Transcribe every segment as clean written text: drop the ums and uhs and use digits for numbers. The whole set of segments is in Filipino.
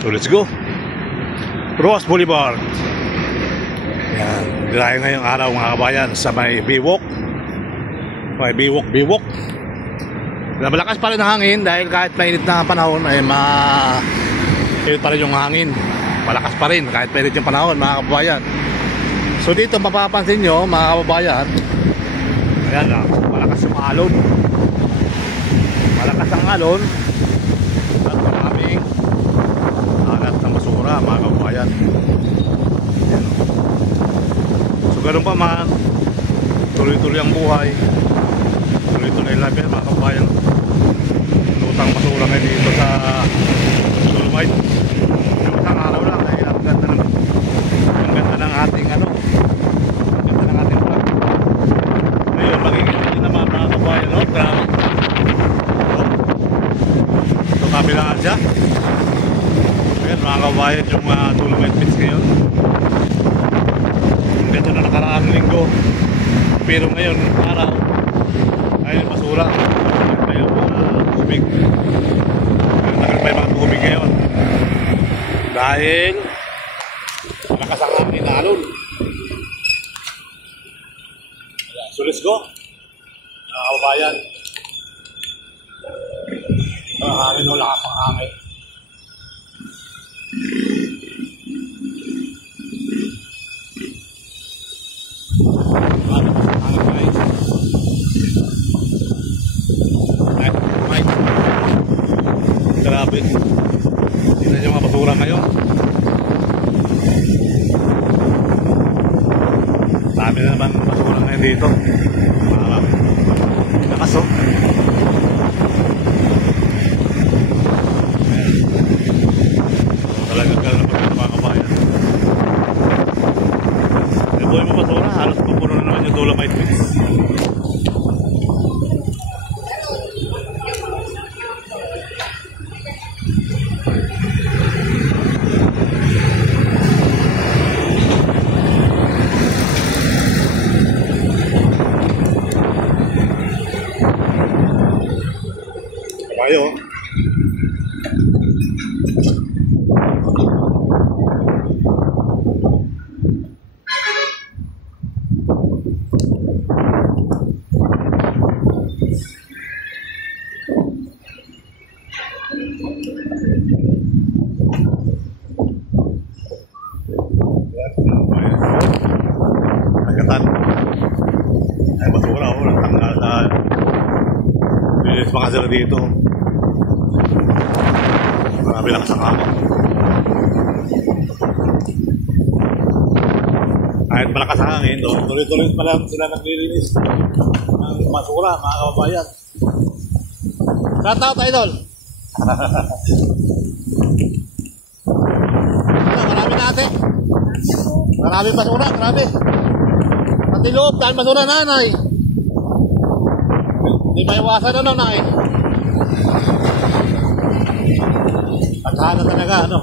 So let's go. Ross Boulevard. Yan, dahil ngayong araw mga kabayan sa may Biwok. May Biwok. Malakas pa rin ang hangin dahil kahit mainit na panahon ay mainit pa rin yung hangin. Malakas pa rin kahit mainit yung panahon mga kabayan. So dito mapapansin nyo mga kabayan, ayan na, malakas yung alon. Malakas ang alon at maraming alat ng basura mga kabayan. Ayan. So ganun pa man, tuloy-tuloy ang buhay, tuloy-tuloy lang yan mga kabayan. Lutang basura ngayon dito sa Dolomite. Yung isang araw lang ay ang ganda ng ating vlog. Ngayon makikita nyo naman mga kabayan, no? Grabe. So kabilaan siya. Ayan mga kabayan, yung Dolomite Beach ngayon. Ang ganda na nakaraang linggo. Pero ngayon araw ay basura. Ngayon tubig. Nakalipay mga tubig ngayon dahil malakas ang hangin na alon. So let's go mga kabayan. Ang hangin o lakas ang hangin. Grabe. Tingnan yung mga basura ngayon. Dami na naman basura ngayon dito. Nakaso. Talagang gano'n na mga kabayan. Ito yung mga basura. Halos pupuno na naman yung Dolomite Beach. Ayo. Agatan. Ay basura o tanggal na. Bilis mga sila dito. Marami lang sa kamo. Kahit malakas ang hangin, tuloy-tuloy pa lang sila naglilinis ng basura, mga kababayan. Shout out, idol! Marami natin. Marami basura, marami. Pati loob, dahil basura nanay. Hindi maiwasan na nanay. At sana talaga, ano?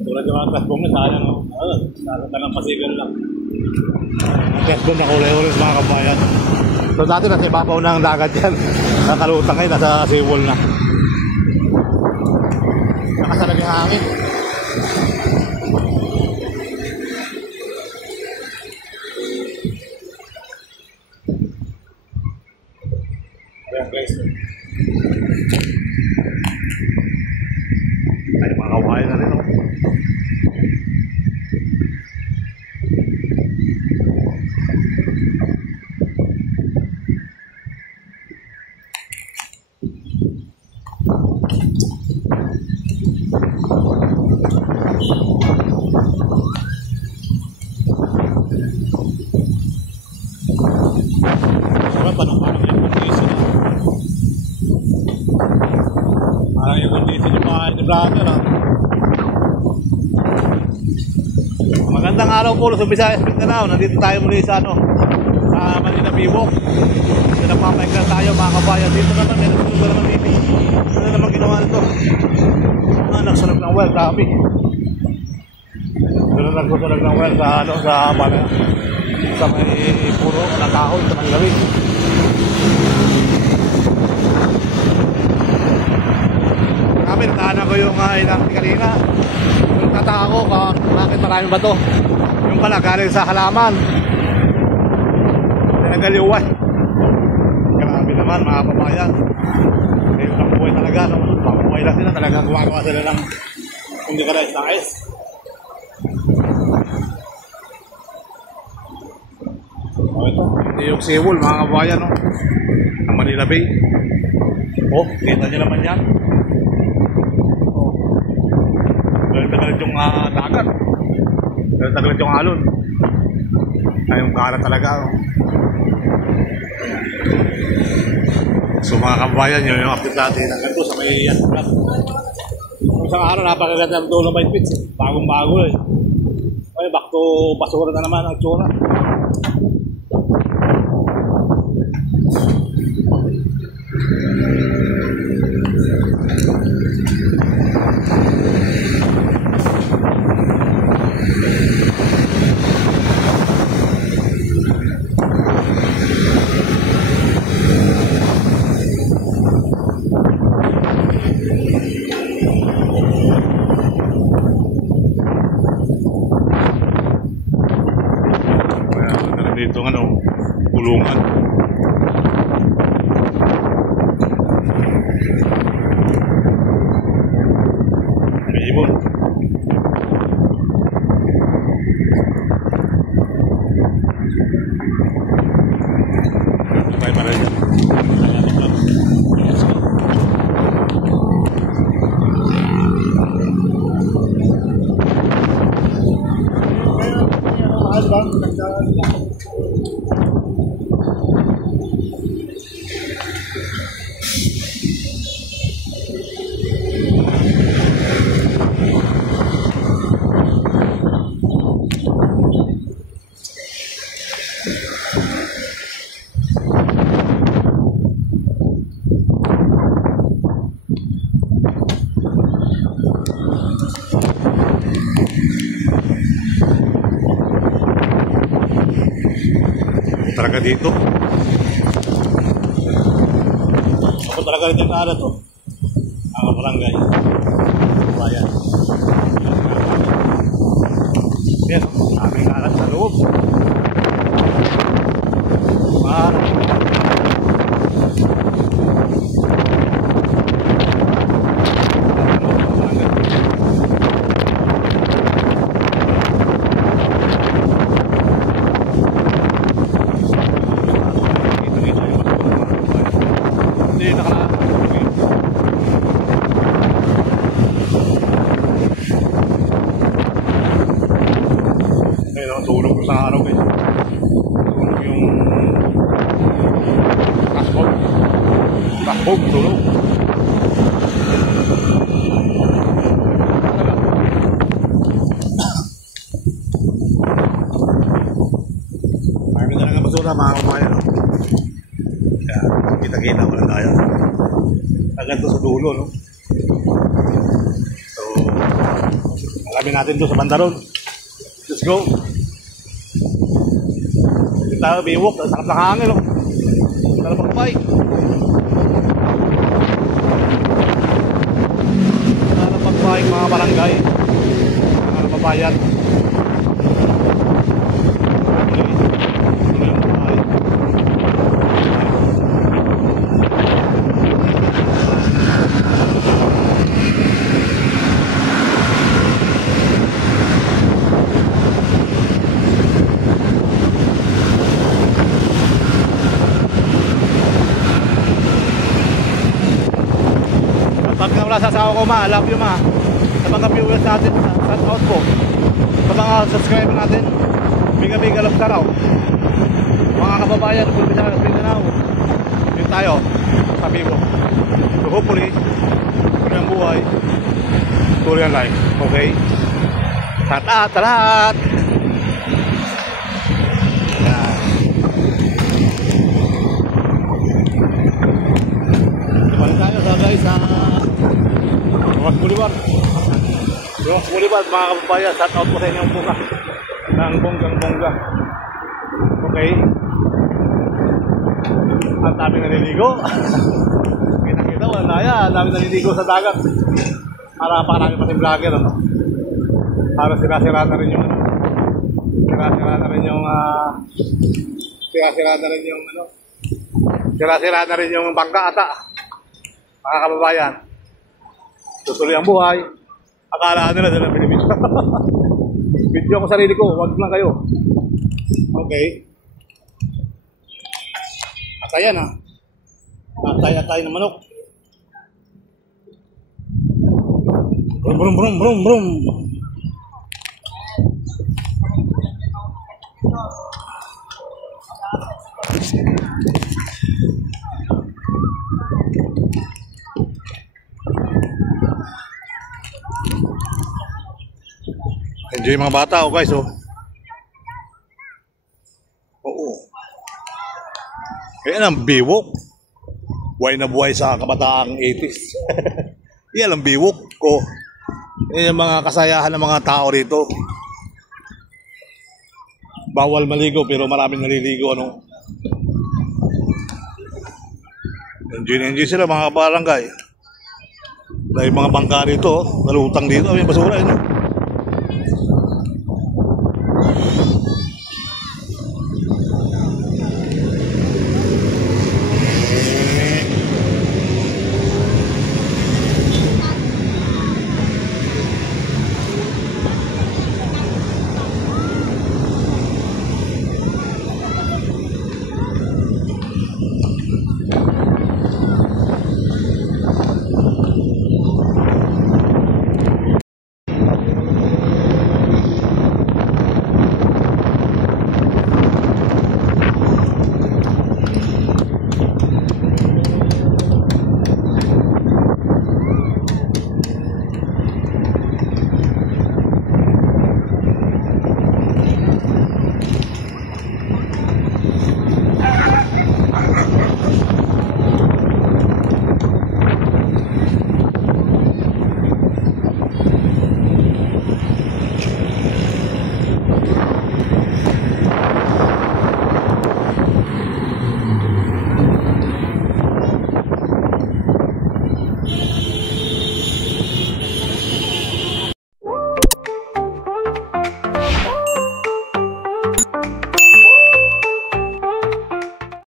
Tulad yung mga klasbong na sayang, sayang talang pasigan lang. Ang klasbong na kulay-orange mga kabayan. So dati nasa ibabaw na ang dagat yan. Nakalutang ngayon, nasa seawall na. Nakasalag yung hangin. Ayan guys. Ay mga kabayan na rin. Sarap pa nung parang yung condition. Parang yung condition yung mga brother. Magandang araw po sa Visayas, Mindanao. Nandito tayo muli sa sa Manila Biwok. Dito nagpapahinga tayo mga kabayan. Dito naman, may nagsunog naman dito. Ano naman ginawa nito? Nagsunog ng well, dami. Nagsunog ng well sa may puro na kahoy sa Manilawin. Kami, nataanan ko yung ilang kanina. Tataka ko bakit maraming bato. Yung pala galing sa halaman. Pinagaliwan. Grabe naman mga kabayan. Yung pangbuhay talaga, no? Pangbuhay lang sila, talagang gumagawa sila ng hindi ka nais. Ito, hindi yung Seoul mga kabayan, no? Ang Manila Bay. Oh, kita nyo naman yan. Galit yung dagat. Galit yung alon. Ay, yung karat talaga. No? So mga kabayan, yun yung update natin. Hanggang to sa may yan. Kung isang araw, napakaganda ng Dolomite Beach. Bagong-bago eh. Ay, back to basura na naman ang tsura. Dito kulungan. May ibon. Bye para dyan. Let's go. Talaga dito. Ako talaga rin yung araw to. Ang barangay. Bayan. Yan, aming alat sa loob. Tulog ko sa araw guys. Tulog yung kasbog, tulog. Marami na nga basura mga kabayan, no? Kaya kita-kita wala tayo. Agad to sa dulo, no? So alamin natin to sa bandaron. Let's go. Tayo biwok, sarap ng hangin, no? Sarap magpay. Sarap magpay mga barangay, mga babayan. Wala sa asawa ko ma, love you ma. Sa mga viewers natin, shout out po. Sa mga subscriber natin, biga love sa raw. Mga kababayan, kung bisa sa Mindanao, yun tayo, sa vivo. So hopefully, tuloy ang buhay, tuloy ang life, okay? Sa lahat. Yan. Balik tayo sa guys sa Rojas Boulevard. Rojas Boulevard mga kababayan, shout out po sa inyong buka ng bonggang-bongga. Okay. Ang daming naliligo. Kita-kita, wala na yan. Ang daming naliligo sa dagat. Para parami pa yung vlogger, ano? Para sira-sira na rin yung ano. Sira-sira na rin yung sira-sira na rin yung bangka ata. Mga kababayan. Tutuloy ang buhay. Akala nila sila Pilipinas. Video ko sarili ko, wag lang kayo. Okay. Atayan ha. Atay ng manok. Brum brum brum brum brum. Enjoy mga bata, oh guys, oh. Oo. Yan ang biwok. Buhay na buhay sa kabataang 80s. Yan ang biwok ko. Yan yung mga kasayahan ng mga tao rito. Bawal maligo pero maraming naliligo, ano. Enjoy sila mga kabarangay. Dahil mga bangka rito, oh. Nalutang dito, may basura, ano.